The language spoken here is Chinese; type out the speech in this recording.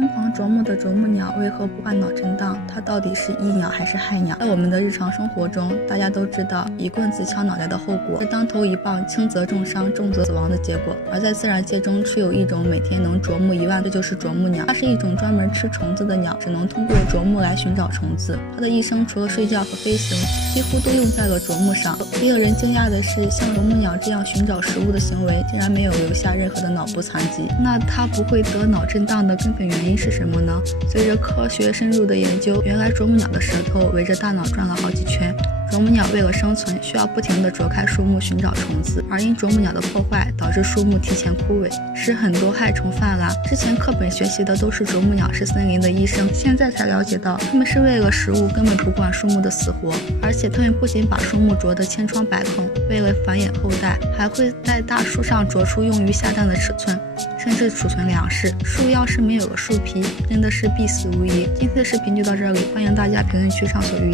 疯狂啄木的啄木鸟为何不患脑震荡？它到底是益鸟还是害鸟？在我们的日常生活中，大家都知道一棍子敲脑袋的后果是当头一棒，轻则重伤，重则死亡的结果。而在自然界中，却有一种每天能啄木1万，这就是啄木鸟。它是一种专门吃虫子的鸟，只能通过啄木来寻找虫子。它的一生除了睡觉和飞行，几乎都用在了啄木上。令人惊讶的是，像啄木鸟这样寻找食物的行为，竟然没有留下任何的脑部残疾。那它不会得脑震荡的根本原因是什么呢？随着科学深入的研究，原来啄木鸟的舌头围着大脑转了好几圈。啄木鸟为了生存，需要不停地啄开树木寻找虫子，而因啄木鸟的破坏，导致树木提前枯萎，使很多害虫泛滥。之前课本学习的都是啄木鸟是森林的医生，现在才了解到，它们是为了食物，根本不管树木的死活。而且它们不仅把树木啄得千疮百孔，为了繁衍后代，还会在大树上啄出用于下蛋的尺寸，甚至储存粮食。树要是没有了树皮，真的是必死无疑。今天的视频就到这里，欢迎大家评论区畅所欲言。